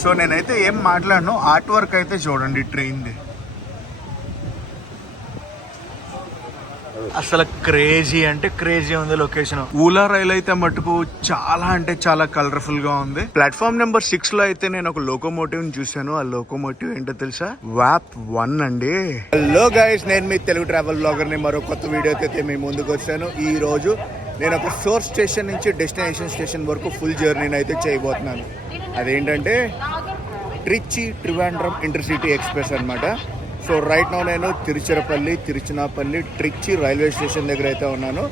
So నేనైతే ఏం మాట్లాడను, ఆర్ట్ వర్క్ అయితే చూడండి ట్రైన్ది. అసలు క్రేజీ అంటే క్రేజీ ఉంది లొకేషన్. ఊలా రైలు అయితే మటుకు చాలా అంటే చాలా కలర్ఫుల్ గా ఉంది. ప్లాట్ఫామ్ నెంబర్ 6 లో అయితే నేను ఒక లోకోమోటివ్ చూసాను. ఆ లోకోమోటివ్ ఏంటో తెలుసా? వ్యాప్ 1 అండి. హలో గైస్, నేను మీ తెలుగు ట్రావెల్ బ్లాగర్ ని మరో కొత్త వీడియో అయితే మీ ముందుకు వచ్చాను. ఈ రోజు నేను ఒక సోర్స్ స్టేషన్ నుంచి డెస్టినేషన్ స్టేషన్ వరకు ఫుల్ జర్నీని అయితే చేయబోతున్నాను. అదేంటంటే ట్రిచి ట్రివాండ్రం ఇంటర్సిటీ ఎక్స్ప్రెస్ అనమాట. సో రైట్ నౌ నేను తిరుచినాపల్లి ట్రిచి రైల్వే స్టేషన్ దగ్గర అయితే ఉన్నాను.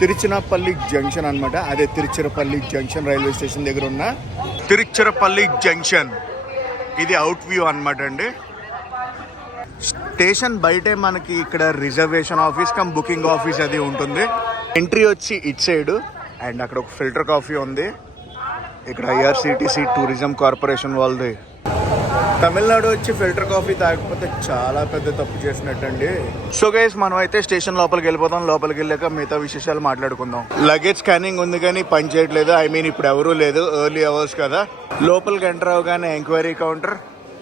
తిరుచినాపల్లి జంక్షన్ అనమాట. అదే తిరుచిరపల్లి జంక్షన్ రైల్వే స్టేషన్ దగ్గర ఉన్న తిరుచిరపల్లి జంక్షన్. ఇది అవుట్ వ్యూ అనమాట అండి. స్టేషన్ బయటే మనకి ఇక్కడ reservation office come booking office అది ఉంటుంది. ఎంట్రీ వచ్చి ఇట్ సైడ్, అండ్ అక్కడ ఒక ఫిల్టర్ కాఫీ ఉంది. ఇక్కడ ఐఆర్సిటిసి టూరిజం కార్పొరేషన్ వాళ్ళది. తమిళనాడు వచ్చి ఫిల్టర్ కాఫీ తాగకపోతే చాలా పెద్ద తప్పు చేసినట్టండి. సో గైస్, మనం అయితే స్టేషన్ లోపలికి వెళ్ళిపోతాం. లోపలికి వెళ్ళాక మిగతా విశేషాలు మాట్లాడుకుందాం. లగేజ్ స్కానింగ్ ఉంది కానీ పని చేయట్లేదు. ఐ మీన్ ఇప్పుడు ఎవరూ లేదు, ఎర్లీ అవర్స్ కదా. లోపలికి ఎంటర్ అవగానే ఎంక్వైరీ కౌంటర్,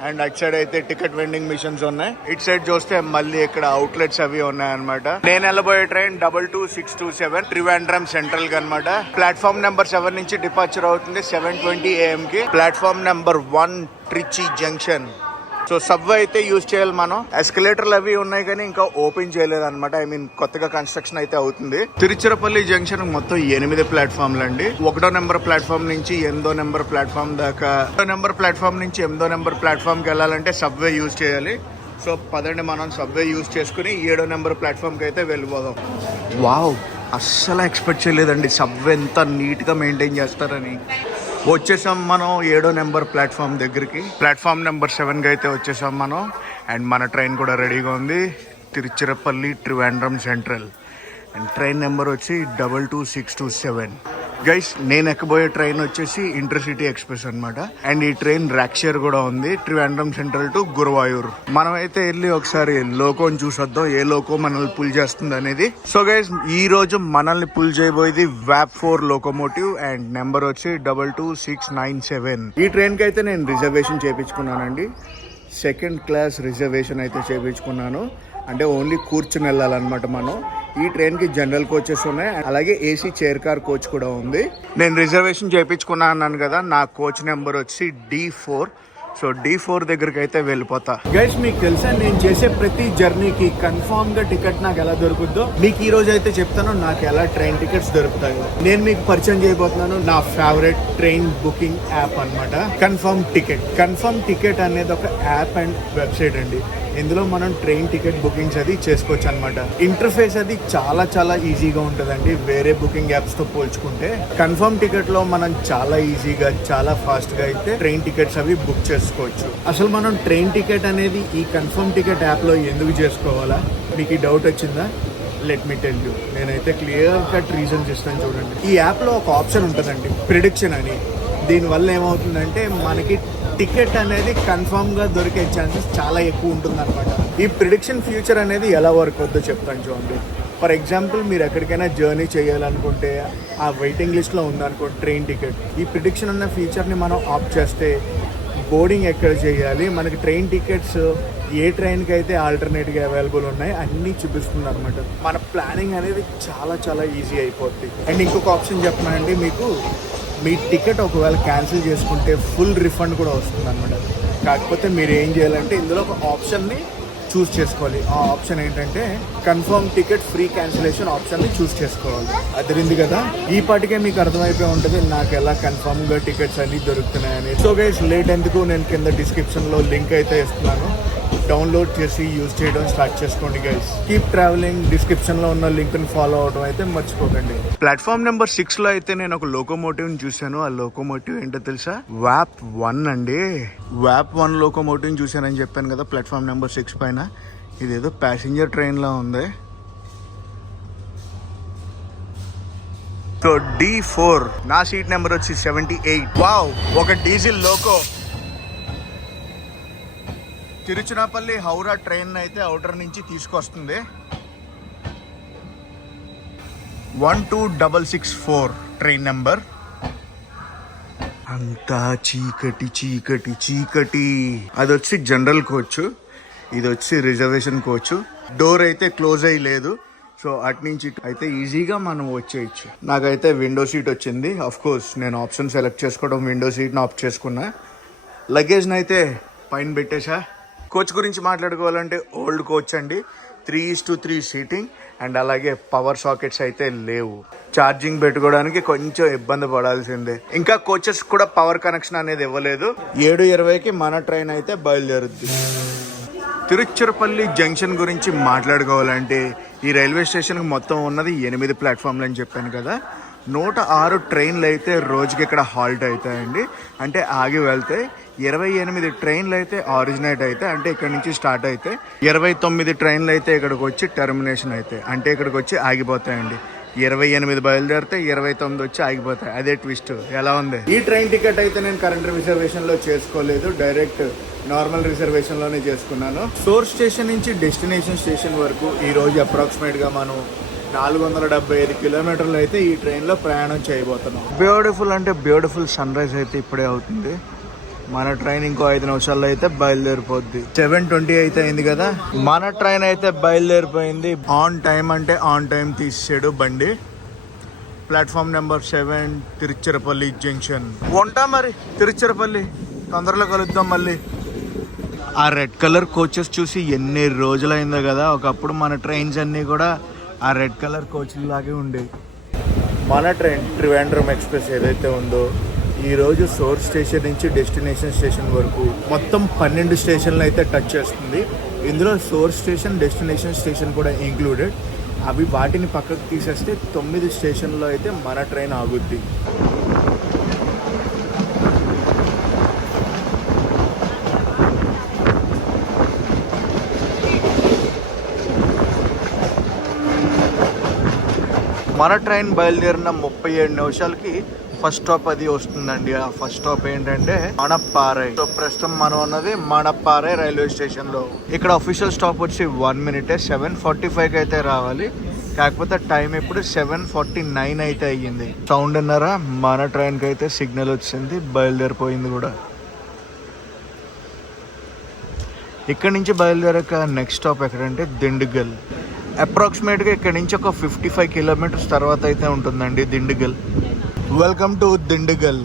అండ్ అటు సైడ్ అయితే టికెట్ వెండింగ్ మిషన్స్ ఉన్నాయి. ఇటు సైడ్ చూస్తే మళ్ళీ ఇక్కడ అవుట్లెట్స్ అవి ఉన్నాయి అనమాట. నేను వెళ్ళబోయే ట్రైన్ 22627 ట్రివాండ్రం సెంట్రల్ కి అనమాట. ప్లాట్ఫామ్ నెంబర్ 7 నుంచి డిపార్చర్ అవుతుంది 7:20 AM కి. Platform number 1 Trichy junction. So subway అయితే యూజ్ చేయాలి మనం. ఎస్కలేటర్లు అవి ఉన్నాయి కానీ ఇంకా ఓపెన్ చేయలేదు అనమాట. ఐ మీన్ కొత్తగా కన్స్ట్రక్షన్ అయితే అవుతుంది. తిరుచిరపల్లి జంక్షన్ మొత్తం 8 ప్లాట్ఫామ్లు అండి. 1వ నెంబర్ ప్లాట్ఫామ్ నుంచి 8వ నెంబర్ ప్లాట్ఫామ్ దాకా. 1వ నెంబర్ ప్లాట్ఫామ్ నుంచి 8వ నెంబర్ ప్లాట్ఫామ్ కి వెళ్ళాలంటే సబ్వే యూజ్ చేయాలి. సో పదండి, మనం సబ్వే యూజ్ చేసుకుని 7వ నెంబర్ ప్లాట్ఫామ్ కి అయితే వెళ్ళిపోదాం. వావ్, అస్సలు ఎక్స్పెక్ట్ చేయలేదండి సబ్వే ఎంత నీట్ గా మెయింటైన్ చేస్తారని. వచ్చేసాం మనం 7వ నెంబర్ ప్లాట్ఫామ్ దగ్గరికి. ప్లాట్ఫామ్ నెంబర్ 7 కి అయితే వచ్చేసాం మనం. అండ్ మన ట్రైన్ కూడా రెడీగా ఉంది, Tiruchirappalli Trivandrum central. And train number వచ్చి 22627. గైస్, నేను ఎక్కబోయే ట్రైన్ వచ్చేసి ఇంటర్సిటీ ఎక్స్ప్రెస్ అనమాట. అండ్ ఈ ట్రైన్ ర్యాక్షర్ కూడా ఉంది, ట్రివాండ్రం సెంట్రల్ టు గురువాయూర్. మనం అయితే వెళ్ళి ఒకసారి లోకోని చూసొద్దాం, ఏ లోకో మనల్ని పుల్ చేస్తుంది అనేది. సో గైస్, ఈ రోజు మనల్ని పుల్ చేయబోయేది వ్యాప్ 4 లోకోమోటివ్, అండ్ నెంబర్ వచ్చి 22697. ఈ ట్రైన్ కి అయితే నేను రిజర్వేషన్ చేయించుకున్నానండి. 2nd క్లాస్ రిజర్వేషన్ అయితే చేయించుకున్నాను. అంటే ఓన్లీ కూర్చుని వెళ్ళాలన్నమాట మనం. ఈ ట్రైన్ కి జనరల్ కోచెస్ ఉన్నాయి, అలాగే ఏసీ చైర్ కార్ కోచ్ కూడా ఉంది. నేను రిజర్వేషన్ చేయించుకున్నా అన్నాను కదా, నా కోచ్ నెంబర్ వచ్చి D4. సో D4 దగ్గరికి అయితే వెళ్ళిపోతా. గైస్, మీకు తెలుసా నేను చేసే ప్రతి జర్నీకి కన్ఫర్మ్ గా టికెట్ నాకు ఎలా దొరుకుద్దో మీకు ఈ రోజు అయితే చెప్తాను. నాకు ఎలా ట్రైన్ టికెట్స్ దొరుకుతాయో నేను మీకు పరిచయం చేయబోతున్నాను. నా ఫేవరెట్ ట్రైన్ బుకింగ్ యాప్ అన్నమాట కన్ఫర్మ్ టికెట్. కన్ఫర్మ్ టికెట్ అనేది ఒక యాప్ అండ్ వెబ్సైట్ అండి. ఇందులో మనం ట్రైన్ టికెట్ బుకింగ్స్ అది చేసుకోవచ్చు అనమాట. ఇంటర్ఫేస్ అది చాలా చాలా ఈజీగా ఉంటుందండి వేరే బుకింగ్ యాప్స్ తో పోల్చుకుంటే. కన్ఫర్మ్ టికెట్ లో మనం చాలా ఈజీగా చాలా ఫాస్ట్ గా అయితే ట్రైన్ టికెట్స్ అవి బుక్ చేసుకోవచ్చు. అసలు మనం ట్రైన్ టికెట్ అనేది ఈ కన్ఫర్మ్ టికెట్ యాప్ లో ఎందుకు చేసుకోవాలా మీకు ఈ డౌట్ వచ్చిందా? Let me tell you. నేనైతే క్లియర్ కట్ రీజన్స్ ఇస్తాను చూడండి. ఈ యాప్ లో ఒక ఆప్షన్ ఉంటుందండి, ప్రిడిక్షన్ అని. దీనివల్ల ఏమవుతుందంటే మనకి టికెట్ అనేది కన్ఫర్మ్ గా దొరికే ఛాన్సెస్ చాలా ఎక్కువ ఉంటుంది అనమాట. ఈ ప్రిడిక్షన్ ఫ్యూచర్ అనేది ఎలా వర్క్ అవుతుందో చెప్తాను చూడండి. ఫర్ ఎగ్జాంపుల్, మీరు ఎక్కడికైనా జర్నీ చేయాలనుకుంటే ఆ వెయిటింగ్ లిస్ట్లో ఉందనుకోండి ట్రైన్ టికెట్. ఈ ప్రిడిక్షన్ అన్న ఫీచర్ని మనం ఆఫ్ చేస్తే బోర్డింగ్ ఎక్కడ చేయాలి, మనకి ట్రైన్ టికెట్స్ ఏ ట్రైన్కి అయితే ఆల్టర్నేట్గా అవైలబుల్ ఉన్నాయి అన్నీ చూపిస్తుంది అనమాట. మన ప్లానింగ్ అనేది చాలా చాలా ఈజీ అయిపోద్ది. అండ్ ఇంకొక ఆప్షన్ చెప్పానండి మీకు, మీ టికెట్ ఒకవేళ క్యాన్సిల్ చేసుకుంటే ఫుల్ రిఫండ్ కూడా వస్తుంది అనమాట. కాకపోతే మీరు ఏం చేయాలంటే ఇందులో ఒక ఆప్షన్ని చూస్ చేసుకోవాలి. ఆ ఆప్షన్ ఏంటంటే కన్ఫర్మ్ టికెట్ ఫ్రీ క్యాన్సిలేషన్ ఆప్షన్ని చూస్ చేసుకోవాలి. అదిరింది కదా. ఈ పాటికే మీకు అర్థమైపోయి ఉంటుంది నాకు ఎలా కన్ఫర్మ్గా టికెట్స్ అన్నీ దొరుకుతున్నాయని. సో గైస్, లేట్ ఎందుకు, నేను కింద డిస్క్రిప్షన్లో లింక్ అయితే ఇస్తున్నాను. డౌన్లోడ్ చేసి యూజ్ చేయడం స్టార్ట్ చేసుకోండి గైస్. Keep travelling. డిస్క్రిప్షన్ లో ఉన్న లింక్ ని ఫాలో అవడం అయితే మర్చిపోకండి. ప్లాట్ఫామ్ నెంబర్ 6 లో అయితే నేను ఒక లోకోమోటివ్ చూసాను. ఆ లోకోమోటివ్ ఏంటో తెలుసా? వ్యాప్ 1 అండి. వ్యాప్ 1 లోకోమోటివ్ చూసానని చెప్పాను కదా ప్లాట్ఫామ్ నెంబర్ 6 పైన. ఇదేదో ప్యాసింజర్ ట్రైన్ లా ఉంది. సో D4, నా సీట్ నెంబర్ వచ్చి 78. వావ్, ఒక diesel loco. Tiruchirappalli Howrah train అయితే అవుటర్ నుంచి తీసుకొస్తుంది. 12664 ట్రైన్ నెంబర్. అంతా చీకటి చీకటి చీకటి. అది వచ్చి జనరల్ కోచ్, ఇది వచ్చి రిజర్వేషన్ కోచ్. డోర్ అయితే క్లోజ్ అయ్యి లేదు, సో అటు నుంచి అయితే ఈజీగా మనం వచ్చేయచ్చు. నాకైతే విండో సీట్ వచ్చింది. అఫ్ కోర్స్ నేను ఆప్షన్ సెలెక్ట్ చేసుకోవడం విండో సీట్ని ఆప్ట్ చేసుకున్నా. లగేజ్ని అయితే పైన పెట్టేసా. కోచ్ గురించి మాట్లాడుకోవాలంటే ఓల్డ్ కోచ్ అండి, 3:3 సీటింగ్ అండ్ అలాగే పవర్ సాకెట్స్ అయితే లేవు. ఛార్జింగ్ పెట్టుకోవడానికి కొంచెం ఇబ్బంది పడాల్సిందే. ఇంకా కోచెస్ కూడా పవర్ కనెక్షన్ అనేది ఇవ్వలేదు. 7:20కి మన ట్రైన్ అయితే బయలుదేరుద్ది. తిరుచిరపల్లి జంక్షన్ గురించి మాట్లాడుకోవాలంటే ఈ రైల్వే స్టేషన్కి మొత్తం ఉన్నది 8 ప్లాట్ఫామ్లు అని చెప్పాను కదా. 106 ట్రైన్లు అయితే రోజుకి ఇక్కడ హాల్ట్ అవుతాయండి, అంటే ఆగి వెళ్తాయి. 28 ట్రైన్లు అయితే ఆరిజినేట్ అయితే, అంటే ఇక్కడ నుంచి స్టార్ట్ అయితే. 29 ట్రైన్లు అయితే ఇక్కడికి వచ్చి టెర్మినేషన్ అయితే, అంటే ఇక్కడికి వచ్చి ఆగిపోతాయండి. 28 బయలుదేరితే 29 వచ్చి ఆగిపోతాయి. అదే ట్విస్ట్. ఎలా ఉంది? ఈ ట్రైన్ టికెట్ అయితే నేను కరెంట్ రిజర్వేషన్లో చేసుకోలేదు, డైరెక్ట్ నార్మల్ రిజర్వేషన్లోనే చేసుకున్నాను. సోర్స్ స్టేషన్ నుంచి డెస్టినేషన్ స్టేషన్ వరకు ఈ రోజు అప్రాక్సిమేట్గా మనం 475 కిలోమీటర్లు అయితే ఈ ట్రైన్లో ప్రయాణం చేయబోతున్నాం. బ్యూటిఫుల్ అంటే బ్యూటిఫుల్ సన్ రైజ్ అయితే ఇప్పుడే అవుతుంది. మన ట్రైన్ ఇంకో 5 నిమిషాల్లో అయితే బయలుదేరిపోద్ది. 7:20 అయితే అయింది కదా, మన ట్రైన్ అయితే బయలుదేరిపోయింది. ఆన్ టైం అంటే ఆన్ టైం తీసాడు బండి. Platform number 7 Tiruchirappalli junction. ఉంటా మరి తిరుచిరపల్లి, తొందరలో కలుద్దాం మళ్ళీ. ఆ రెడ్ కలర్ కోచెస్ చూసి ఎన్ని రోజులైందో కదా. ఒకప్పుడు మన ట్రైన్స్ అన్నీ కూడా ఆ రెడ్ కలర్ కోచ్లు లాగే ఉండేవి. మన ట్రైన్ త్రివేంద్రం ఎక్స్ప్రెస్ ఏదైతే ఉందో ఈరోజు సోర్స్ స్టేషన్ నుంచి డెస్టినేషన్ స్టేషన్ వరకు మొత్తం 12 స్టేషన్లు అయితే టచ్ చేస్తుంది. ఇందులో సోర్స్ స్టేషన్, డెస్టినేషన్ స్టేషన్ కూడా ఇంక్లూడెడ్. అవి వాటిని పక్కకు తీసేస్తే 9 స్టేషన్లో అయితే మన ట్రైన్ ఆగుద్ది. మన ట్రైన్ బయలుదేరిన 37 నిమిషాలకి ఫస్ట్ స్టాప్ అది వస్తుందండి. ఆ ఫస్ట్ స్టాప్ ఏంటంటే మణప్పారై. సో ప్రస్తుతం మనం ఉన్నది మణప్పారై రైల్వే స్టేషన్ లో. ఇక్కడ అఫీషియల్ స్టాప్ వచ్చి 1 మినిటే. 7:45కి అయితే రావాలి, కాకపోతే టైం ఇప్పుడు 7:49 అయితే అయ్యింది. సౌండ్ అన్నారా? మన ట్రైన్కి అయితే సిగ్నల్ వచ్చింది, బయలుదేరిపోయింది కూడా. ఇక్కడ నుంచి బయలుదేరాక నెక్స్ట్ స్టాప్ ఎక్కడంటే దిండిగల్. అప్రాక్సిమేట్గా ఇక్కడ నుంచి ఒక 55 కిలోమీటర్స్ తర్వాత అయితే ఉంటుందండి Dindigul. Welcome to Dindigul.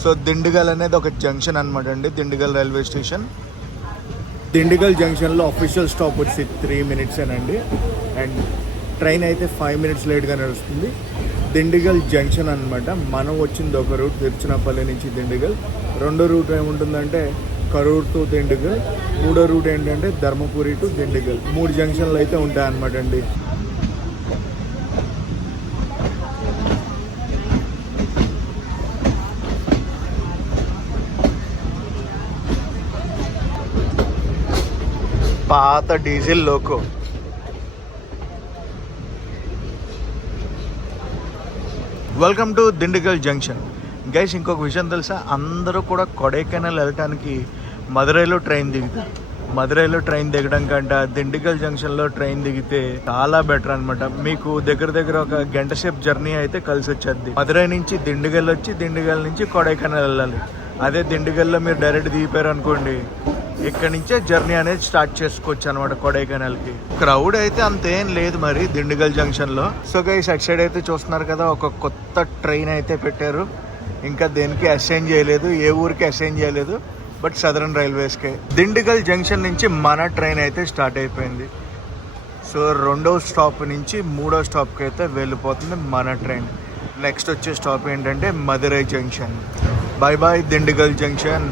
So Dindigul అనేది ఒక జంక్షన్ అనమాట అండి, దిండిగల్ రైల్వే స్టేషన్. దిండిగల్ జంక్షన్లో అఫీషియల్ స్టాప్ వచ్చి 3 మినిట్స్ అండి, అండ్ ట్రైన్ అయితే 5 మినిట్స్ లేట్గా నడుస్తుంది. దిండిగల్ జంక్షన్ అనమాట. మనం వచ్చింది ఒక రూట్ తిరుచినపల్లి నుంచి దిండిగల్. రెండో రూట్ ఏముంటుందంటే కరూర్ టు దిండిగల్. మూడో రూట్ ఏంటంటే ధర్మపురి టు దిండిగల్. 3 జంక్షన్లు అయితే ఉంటాయి అన్నమాట అండి. పాత diesel loco. Welcome to Dindigul junction. Guys, ఇంకొక విషయం తెలుసా? అందరూ కూడా కొడైకెనాల్ వెళ్ళటానికి మదురైలో ట్రైన్ దిగుతారు. మదురైలో ట్రైన్ దిగడం కంటే దిండిగల్ జంక్షన్లో ట్రైన్ దిగితే చాలా బెటర్ అనమాట. మీకు దగ్గర దగ్గర ఒక గంట సేపు జర్నీ అయితే కలిసి వచ్చేది. మదురై నుంచి దిండిగల్ వచ్చి దిండిగల్ నుంచి కొడైకెనాల్ వెళ్ళాలి. అదే దిండిగల్లో మీరు డైరెక్ట్ దిగిపోయారు అనుకోండి, ఇక్కడ నుంచే జర్నీ అనేది స్టార్ట్ చేసుకోవచ్చు అనమాట కొడైకెనాల్కి. క్రౌడ్ అయితే అంతేం లేదు మరి దిండిగల్ జంక్షన్లో. సో గైస్, అటు సైడ్ అయితే చూస్తున్నారు కదా, ఒక కొత్త ట్రైన్ అయితే పెట్టారు. ఇంకా దేనికి అసైన్ చేయలేదు, ఏ ఊరికి అసైన్ చేయలేదు, బట్ సదరన్ రైల్వేస్కే. దిండిగల్ జంక్షన్ నుంచి మన ట్రైన్ అయితే స్టార్ట్ అయిపోయింది. సో 2వ స్టాప్ నుంచి 3వ స్టాప్కి అయితే వెళ్ళిపోతుంది మన ట్రైన్. నెక్స్ట్ వచ్చే స్టాప్ ఏంటంటే Madurai junction. Bye bye Dindigul junction.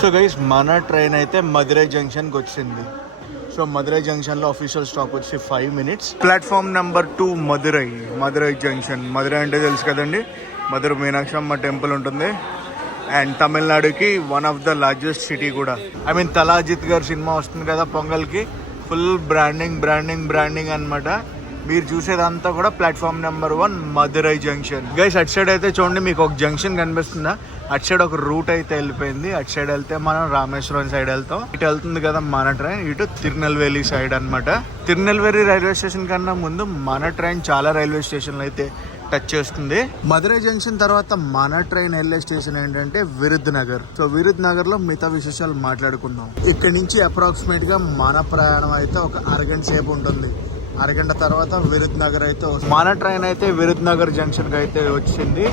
So guys, మన ట్రైన్ అయితే మదురై జంక్షన్కి వచ్చింది. సో మదురై జంక్షన్లో అఫీషియల్ స్టాప్ వచ్చి 5 minutes. Platform number 2 Madurai junction. Madurai అంటే తెలుసు కదండి, మధుర మీనాక్షి అమ్మ టెంపుల్ ఉంటుంది. అండ్ తమిళనాడుకి one of the largest city కూడా. ఐ మీన్ తలాజిత్ గారి సినిమా వస్తుంది కదా పొంగల్కి, ఫుల్ బ్రాండింగ్ అనమాట. మీరు చూసేదంతా కూడా platform number 1 Madurai junction. Guys అటు సైడ్ అయితే చూడండి మీకు ఒక జంక్షన్ కనిపిస్తుందా, అటు సైడ్ ఒక రూట్ అయితే వెళ్ళిపోయింది. అటు సైడ్ వెళ్తే మనం రామేశ్వరం సైడ్ వెళ్తాం. ఇటు వెళ్తుంది కదా మన ట్రైన్, ఇటు తిరునెల్వేలి సైడ్ అనమాట. తిరునెల్వేలి రైల్వే స్టేషన్ కన్నా ముందు మన ట్రైన్ చాలా రైల్వే స్టేషన్లు అయితే టచ్ చేస్తుంది. మదురై జంక్షన్ తర్వాత మన ట్రైన్ వెళ్ళే స్టేషన్ ఏంటంటే విరుద్ నగర్. సో విరుద్ నగర్ లో మిగతా విశేషాలు మాట్లాడుకుందాం. ఇక్కడ నుంచి అప్రాక్సిమేట్ గా మన ప్రయాణం అయితే ఒక అరగంట సేపు ఉంటుంది. అరగంట తర్వాత విరుద్ నగర్ అయితే మన ట్రైన్ అయితే విరుద్ నగర్ జంక్షన్ కి అయితే వచ్చింది.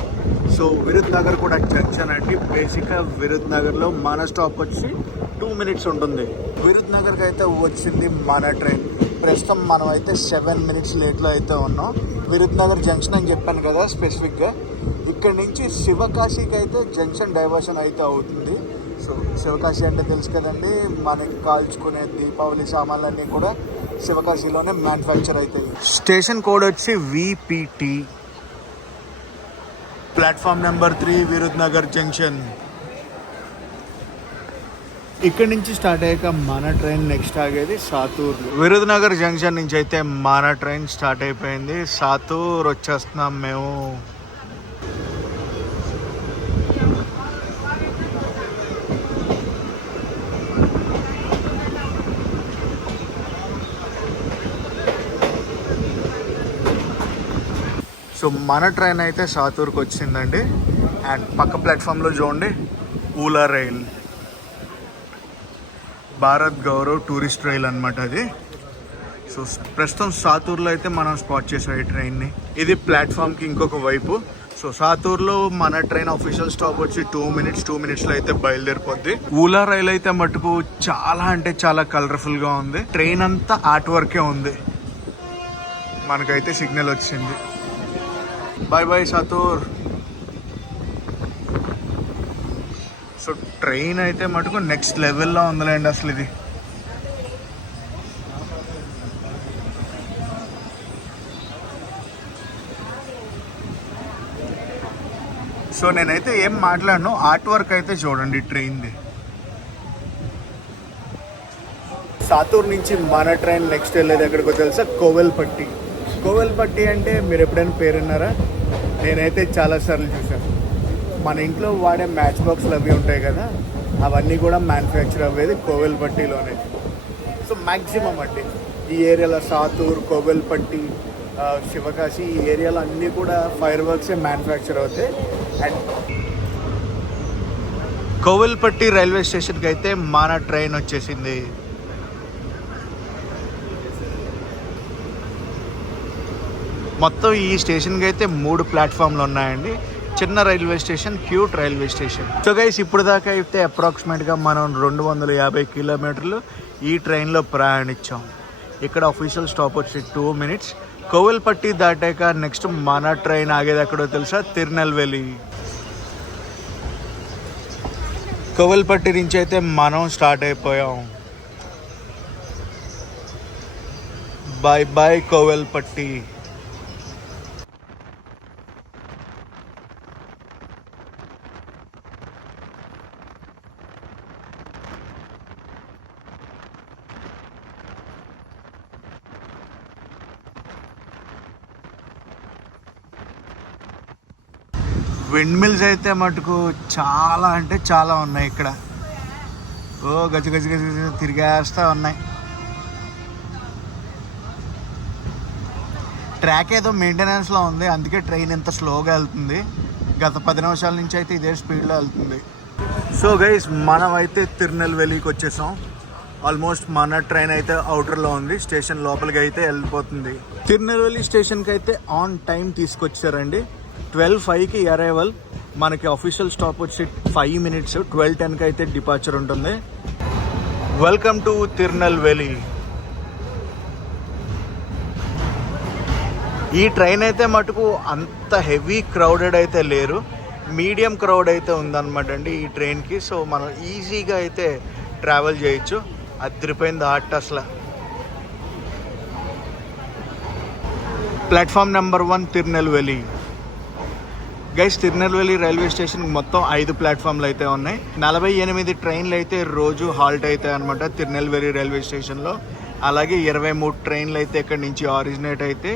సో విరుద్ నగర్ కూడా జంక్షన్ అండి. బేసిక్ గా విరుద్ నగర్ లో మన స్టాప్ వచ్చి 2 minutes ఉంటుంది. విరుద్ నగర్ కి అయితే వచ్చింది మన ట్రైన్. ప్రస్తుతం మనం అయితే 7 minutes లేట్ లో అయితే ఉన్నాం. విరుద్ నగర్ జంక్షన్ అని చెప్పాను కదా స్పెసిఫిక్ గా. ఇక్కడ నుంచి శివకాశీకి అయితే జంక్షన్ డైవర్షన్ అయితే అవుతుంది. సో శివకాశి అంటే తెలుసు కదండి, మనకి కాల్చుకునే దీపావళి సామాన్లన్నీ కూడా శివకాశీలోనే మ్యానుఫ్యాక్చర్ అవుతుంది. స్టేషన్ కోడ్ వచ్చి VPT. Platform number 3 Virudhunagar junction. ఇక్కడ నుంచి స్టార్ట్ అయ్యాక మన ట్రైన్ నెక్స్ట్ ఆగేది సాతూర్. విరుద్ నగర్ జంక్షన్ నుంచి అయితే మన ట్రైన్ స్టార్ట్ అయిపోయింది. సాతూర్ వచ్చేస్తున్నాం మేము. సో మన ట్రైన్ అయితే సాతూర్కి వచ్చిందండి. అండ్ పక్క ప్లాట్ఫామ్లో చూడండి Ola rail, Bharat Gaurav tourist rail అనమాట అది. సో ప్రస్తుతం సాతూర్లో అయితే మనం స్పాట్ చేసాం ఈ ట్రైన్ని. ఇది ప్లాట్ఫామ్కి ఇంకొక వైపు. సో సాతూర్లో మన ట్రైన్ అఫీషియల్ స్టాప్ వచ్చి 2 minutes లో అయితే బయలుదేరిపోద్ది. ఊలా రైల్ అయితే మటుకు చాలా అంటే చాలా కలర్ఫుల్గా ఉంది. ట్రైన్ అంతా ఆర్ట్ వర్కే ఉంది. మనకైతే సిగ్నల్ వచ్చింది. Bye bye Sattur. So train అయితే మటుకు నెక్స్ట్ లెవెల్లో ఉందిలేండి అసలు ఇది. సో నేనైతే ఏం మాట్లాడను, ఆర్ట్ వర్క్ అయితే చూడండి ట్రైన్ది. సాతూర్ నుంచి మన ట్రైన్ నెక్స్ట్ వెళ్ళేది ఎక్కడికో తెలుసా, కోవెల్పట్టి. కోవెల్పట్టి అంటే మీరు ఎప్పుడైనా పేరున్నారా? నేనైతే చాలాసార్లు చూసాను. మన ఇంట్లో వాడే మ్యాచ్ బాక్స్లు అవి ఉంటాయి కదా, అవన్నీ కూడా మ్యానుఫ్యాక్చర్ అవ్వేది కోవెల్పట్టిలోనే. సో మ్యాక్సిమం అండి ఈ ఏరియాలో సాతూర్, కోవెల్పట్టి, శివకాశి ఈ ఏరియాలో అన్నీ కూడా ఫైర్ వర్క్సే మ్యానుఫ్యాక్చర్ అవుతాయి. అండ్ కోవెల్పట్టి రైల్వే స్టేషన్కి అయితే మన ట్రైన్ వచ్చేసింది. మొత్తం ఈ స్టేషన్కి అయితే 3 ప్లాట్ఫామ్లు ఉన్నాయండి. చిన్న railway station, cute railway station. So guys ఇప్పుడు దాకా అయితే అప్రాక్సిమేట్గా మనం 250 kilometers ఈ ట్రైన్లో ప్రయాణించాం. ఇక్కడ అఫీషియల్ స్టాప్ వచ్చి 2 minutes. కోవెల్పట్టి దాటాక నెక్స్ట్ మన ట్రైన్ ఆగేది ఎక్కడో తెలుసా, తిరునెల్వేలి. కోవెల్పట్టి నుంచి అయితే మనం స్టార్ట్ అయిపోయాం. Bye bye Kovilpatti. Wind mills అయితే మటుకు చాలా అంటే చాలా ఉన్నాయి ఇక్కడ. ఓ గజ గజ గజ గజ తిరిగేస్తూ ఉన్నాయి. ట్రాక్ ఏదో మెయింటెనెన్స్లో ఉంది, అందుకే ట్రైన్ ఎంత స్లోగా వెళ్తుంది. గత 10 నిమిషాల నుంచి అయితే ఇదే స్పీడ్లో వెళ్తుంది. సో గైస్ మనం అయితే తిరునెల్వేలికి వచ్చేసాం. ఆల్మోస్ట్ మన ట్రైన్ అయితే అవుటర్లో ఉంది, స్టేషన్ లోపలికి అయితే వెళ్ళిపోతుంది. తిరునెల్వేలి స్టేషన్కి అయితే ఆన్ టైం తీసుకొచ్చారండి. 12:05కి అరైవల్. మనకి అఫీషియల్ స్టాప్ వచ్చి 5 minutes. 12:10కి అయితే డిపార్చర్ ఉంటుంది. Welcome to Tirunelveli. ఈ ట్రైన్ అయితే మటుకు అంత హెవీ క్రౌడెడ్ అయితే లేరు, మీడియం క్రౌడ్ అయితే ఉందన్నమాట అండి ఈ ట్రైన్కి. సో మనం ఈజీగా అయితే ట్రావెల్ చేయొచ్చు. అదిరిపోయింది ఆర్ట్ అసలు. Platform number 1 Tirunelveli. Guys Tirunelveli railway station మొత్తం 5 ప్లాట్ఫామ్లు అయితే ఉన్నాయి. 48 ట్రైన్లు అయితే రోజు హాల్ట్ అవుతాయి అనమాట తిరునెల్వేలి రైల్వే స్టేషన్లో. అలాగే 23 ట్రైన్లు అయితే ఇక్కడ నుంచి ఆరిజినేట్ అయితే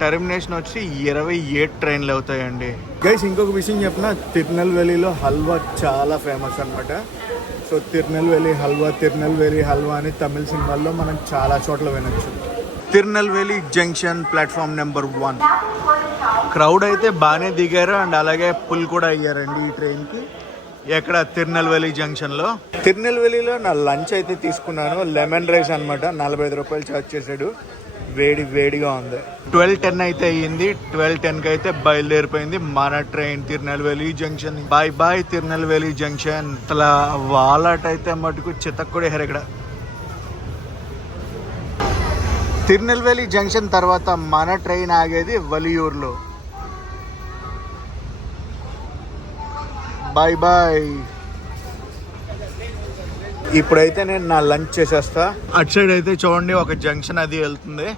టర్మినేషన్ వచ్చి 27 ట్రైన్లు అవుతాయండి. గైస్ ఇంకొక విషయం చెప్పిన, తిరునెల్వేలిలో హల్వా చాలా ఫేమస్ అనమాట. సో తిరునెల్వేలి హల్వా అని తమిళ సినిమాల్లో మనం చాలా చోట్ల వినొచ్చు. Tirunelveli junction platform number 1. Crowd అయితే బాగానే దిగారు అండ్ అలాగే పుల్ కూడా అయ్యారండి ఈ ట్రైన్కి. ఎక్కడ తిరునెల్వేలి జంక్షన్లో. తిరునెల్వేలిలో నా లంచ్ అయితే తీసుకున్నాను. లెమన్ రైస్ అనమాట. 45 రూపాయలు ఛార్జ్ చేశాడు. వేడిగా ఉంది. 12:10 అయితే అయ్యింది. 12:10కి అయితే బయలుదేరిపోయింది మన train Tirunelveli junction. Bye Tirunelveli junction. అసలు వాలట్ అయితే మటుకు చితక్కుడేశారు ఇక్కడ. తిరునెల్వేలి జంక్షన్ తర్వాత మన ట్రైన్ ఆగేది వలియూరులో. బాయ్. ఇప్పుడైతే నేను నా లంచ్ చేసేస్తా. అటు సైడ్ అయితే చూడండి ఒక జంక్షన్ అది వెళ్తుంది.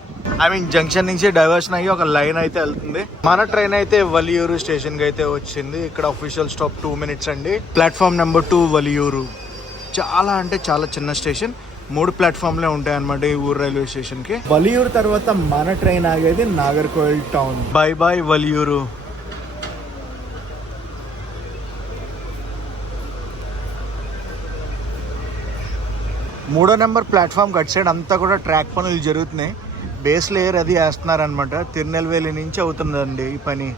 జంక్షన్ నుంచి డైవర్షన్ అయ్యి ఒక లైన్ అయితే వెళ్తుంది. మన ట్రైన్ అయితే వలియూరు స్టేషన్ కి అయితే వచ్చింది. ఇక్కడ అఫీషియల్ స్టాప్ 2 minutes అండి. Platform number 2 వలియూరు. చాలా అంటే చాలా చిన్న స్టేషన్. 3 ప్లాట్ఫామ్లే ఉంటాయి అనమాట ఈ ఊరు రైల్వే స్టేషన్ కి. వలియూరు తర్వాత మన ట్రైన్ ఆగేది నాగర్కోయిల్ టౌన్. బాయ్ వలియూరు. 3వ నెంబర్ ప్లాట్ఫామ్ అటు సైడ్ అంతా కూడా ట్రాక్ పనులు జరుగుతున్నాయి. బేస్ లేయర్ అది వేస్తున్నారనమాట. తిరునెల్వేలి నుంచి అవుతుందండి ఈ పని.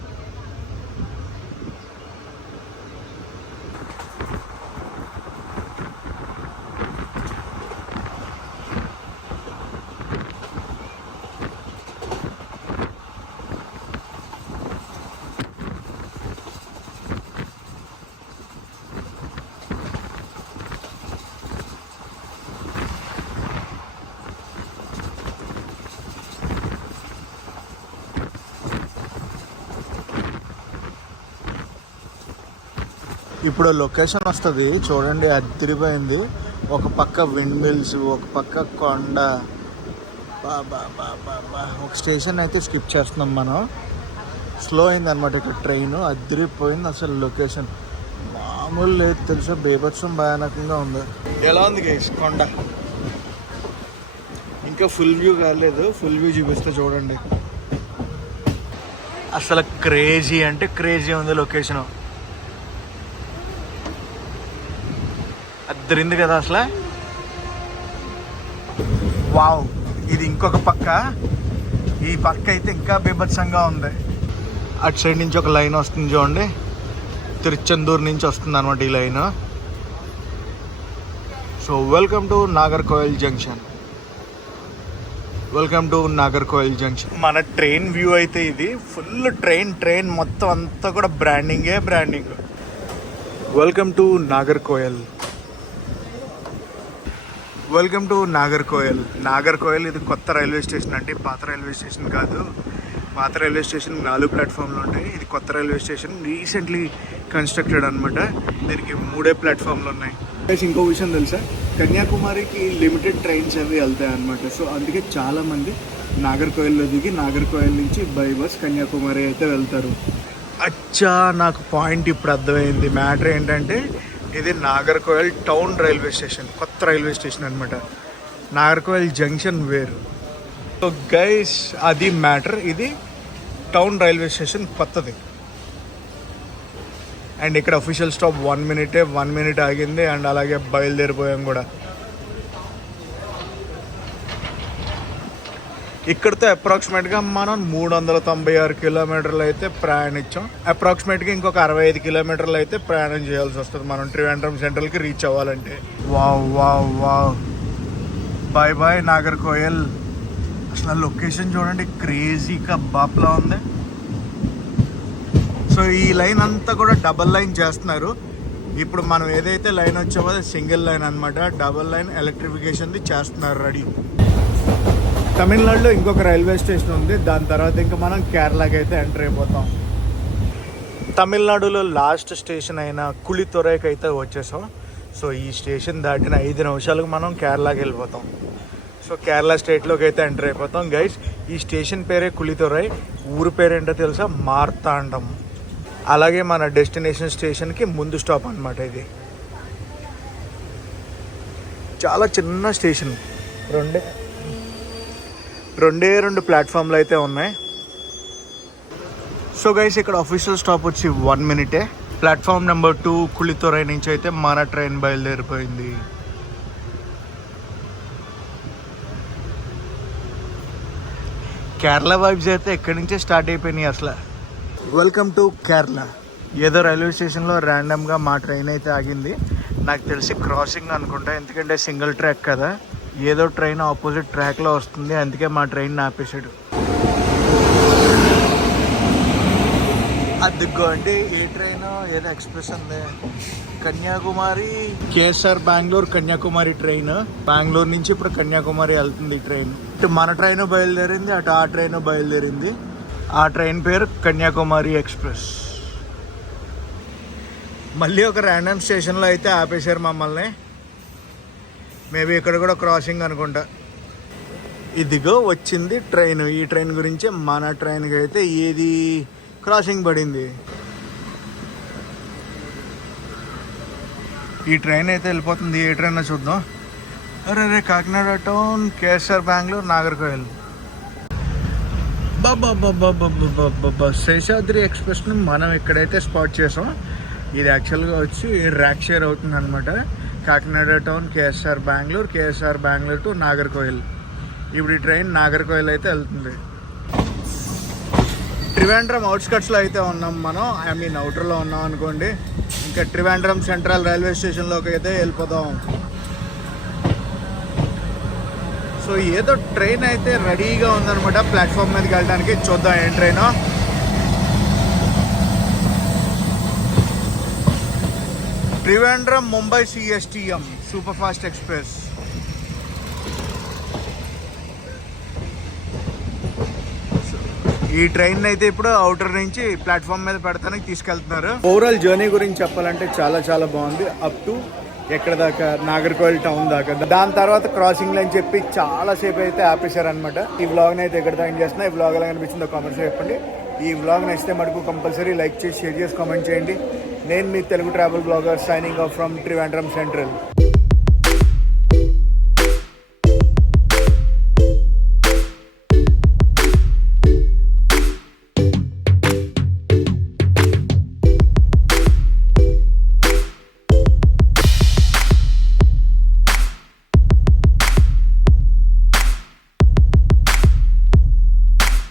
ఇప్పుడు లొకేషన్ వస్తుంది చూడండి. అదిరిపోయింది. ఒక పక్క విండ్ మిల్స్, ఒక పక్క కొండ. ఒక స్టేషన్ అయితే స్కిప్ చేస్తున్నాం మనం. స్లో అయింది అనమాట ఇక్కడ ట్రైన్. అదిరిపోయింది అసలు. లొకేషన్ మామూలు లేదు తెలుసా. బేభత్సం భయానకంగా ఉంది. ఎలా ఉంది గైస్ కొండ? ఇంకా ఫుల్ వ్యూ కాలేదు. ఫుల్ వ్యూ చూపిస్తే చూడండి. అసలు క్రేజీ అంటే క్రేజీ ఉంది లొకేషన్. అద్దరింది కదా అసలు. వావ్. ఇది ఇంకొక పక్క. ఈ పక్క అయితే ఇంకా బీభత్సంగా ఉంది. అటు సైడ్ నుంచి ఒక లైన్ వస్తుంది చూడండి. తిరుచెందూరు నుంచి వస్తుంది అనమాట ఈ line. So welcome to Nagercoil junction. మన ట్రైన్ వ్యూ అయితే ఇది. ఫుల్ ట్రైన్ మొత్తం అంతా కూడా బ్రాండింగ్. Welcome to Nagercoil. ఇది కొత్త రైల్వే స్టేషన్ అండి. పాత రైల్వే స్టేషన్ కాదు. పాత రైల్వే స్టేషన్ 4 ప్లాట్ఫామ్లు ఉంటాయి. ఇది కొత్త రైల్వే స్టేషన్. రీసెంట్లీ కన్స్ట్రక్టెడ్ అనమాట. దీనికి 3 ప్లాట్ఫామ్లు ఉన్నాయి. ఇంకో విషయం తెలుసా, కన్యాకుమారికి లిమిటెడ్ ట్రైన్స్ అవి వెళ్తాయి అనమాట. సో అందుకే చాలామంది నాగర్కోయిల్లో దిగి నాగర్కోయిల్ నుంచి బై బస్ కన్యాకుమారి అయితే వెళ్తారు. అచ్చా, నాకు పాయింట్ ఇప్పుడు అర్థమైంది. మ్యాటర్ ఏంటంటే ఇది నాగర్కోయిల్ టౌన్ రైల్వే స్టేషన్. కొత్త రైల్వే స్టేషన్ అనమాట. నాగర్కోయిల్ జంక్షన్ వేరు. సో గైస్ అది మ్యాటర్. ఇది టౌన్ రైల్వే స్టేషన్ కొత్తది. అండ్ ఇక్కడ అఫీషియల్ స్టాప్ 1 minute ఆగింది. అండ్ అలాగే బయలుదేరిపోయాం కూడా. ఇక్కడితో అప్రాక్సిమేట్గా మనం 396 కిలోమీటర్లు అయితే ప్రయాణించాం. అప్రాక్సిమేట్గా ఇంకొక 65 కిలోమీటర్లు అయితే ప్రయాణం చేయాల్సి వస్తుంది మనం త్రివేంద్రం సెంట్రల్కి రీచ్ అవ్వాలంటే. వావ్. బాయ్ నాగర్కోయిల్. అసలు లొకేషన్ చూడండి, క్రేజీగా బాప్లా ఉంది. సో ఈ లైన్ అంతా కూడా డబల్ లైన్ చేస్తున్నారు. ఇప్పుడు మనం ఏదైతే లైన్ వచ్చామో అది సింగిల్ లైన్ అనమాట. డబల్ లైన్ ఎలక్ట్రిఫికేషన్ది చేస్తున్నారు రెడీ. తమిళనాడులో ఇంకొక రైల్వే స్టేషన్ ఉంది. దాని తర్వాత ఇంకా మనం కేరళకి అయితే ఎంటర్ అయిపోతాం. తమిళనాడులో లాస్ట్ స్టేషన్ అయిన కుళితొరైకి అయితే వచ్చేసాం. సో ఈ స్టేషన్ దాటిన 5 నిమిషాలకు మనం కేరళకి వెళ్ళిపోతాం. సో కేరళ స్టేట్లోకి అయితే ఎంటర్ అయిపోతాం గైస్. ఈ స్టేషన్ పేరే కుళితొరై. ఊరు పేరేంటో తెలుసా? మార్తాండం. అలాగే మన డెస్టినేషన్ స్టేషన్కి ముందు స్టాప్ అనమాట ఇది. చాలా చిన్న స్టేషన్. రెండు ప్లాట్ఫామ్లు అయితే ఉన్నాయి. సో గైస్ ఇక్కడ అఫీషియల్ స్టాప్ వచ్చి 1 మినిటే. ప్లాట్ఫామ్ నెంబర్ 2 కుళితొరై నుంచి అయితే మన ట్రైన్ బయలుదేరిపోయింది. కేరళ వైబ్స్ అయితే ఎక్కడి నుంచే స్టార్ట్ అయిపోయినాయి అసలు. Welcome to Kerala. ఏదో రైల్వే స్టేషన్లో ర్యాండమ్గా మా ట్రైన్ అయితే ఆగింది. నాకు తెలిసి క్రాసింగ్ అనుకుంటా, ఎందుకంటే సింగిల్ ట్రాక్ కదా. ఏదో ట్రైన్ ఆపోజిట్ ట్రాక్లో వస్తుంది, అందుకే మా ట్రైన్ ఆపేసాడు. అదిగోండి ఏ ట్రైన్, ఏదో ఎక్స్ప్రెస్ ఉంది. Kanyakumari KSR Bengaluru Kanyakumari train. బెంగళూరు నుంచి ఇప్పుడు కన్యాకుమారి వెళ్తుంది ఈ ట్రైన్. ఇటు మన ట్రైన్ బయలుదేరింది, అటు ఆ ట్రైన్ బయలుదేరింది. ఆ ట్రైన్ పేరు కన్యాకుమారి ఎక్స్ప్రెస్. మళ్ళీ ఒక ర్యాండమ్ స్టేషన్లో అయితే ఆపేశారు మమ్మల్ని. మేబీ ఇక్కడ కూడా క్రాసింగ్ అనుకుంటా. ఇదిగో వచ్చింది ట్రైన్. ఈ ట్రైన్ గురించి మన ట్రైన్కి అయితే ఏది క్రాసింగ్ పడింది. ఈ ట్రైన్ అయితే వెళ్ళిపోతుంది. ఏ ట్రైన్ చూద్దాం. అరే కాకినాడ టౌన్ కేఎస్ఆర్ బెంగళూరు నాగర్కోయిల్. బాబా శేషాద్రి ఎక్స్ప్రెస్ని మనం ఎక్కడైతే స్పాట్ చేసాం, ఇది యాక్చువల్గా వచ్చి ర్యాక్ షేర్ అవుతుంది అనమాట. Kakinada town KSR Bengaluru to Nagercoil. ఇప్పుడు ఈ ట్రైన్ నాగర్కోయిల్ అయితే వెళ్తుంది. ట్రివాండ్రం అవుట్స్కట్స్లో అయితే ఉన్నాం మనం, ఐ మీన్ అవుటర్లో ఉన్నాం అనుకోండి. ఇంకా ట్రివాండ్రం సెంట్రల్ రైల్వే స్టేషన్లోకి అయితే వెళ్ళిపోదాం. సో ఏదో ట్రైన్ అయితే రెడీగా ఉందన్నమాట ప్లాట్ఫామ్ మీదకి వెళ్ళడానికి. చూద్దాం ఏం train. Trivandrum Mumbai CSTM superfast express. ఈ ట్రైన్ అయితే ఇప్పుడు అవుటర్ నుంచి ప్లాట్ఫామ్ మీద పెడతానికి తీసుకెళ్తున్నారు. ఓవరాల్ జర్నీ గురించి చెప్పాలంటే చాలా బాగుంది. అప్ టు ఎక్కడ దాకా నాగర్కోయిల్ టౌన్ దాకా. దాని తర్వాత క్రాసింగ్ అని చెప్పి చాలా సేపు అయితే ఆపేశారు అనమాట. ఈ వ్లాగ్ అయితే ఎక్కడ దాకా చేస్తున్నా. ఈ వ్లాగ్ ఎలా అనిపించిందో కామెంట్స్ చెప్పండి. ఈ వ్లాగ్ నచ్చితే మటుకు కంపల్సరీ లైక్ చేసి షేర్ చేసి కామెంట్ చేయండి. నేను మీ Telugu travel blogger signing off from Trivandrum central.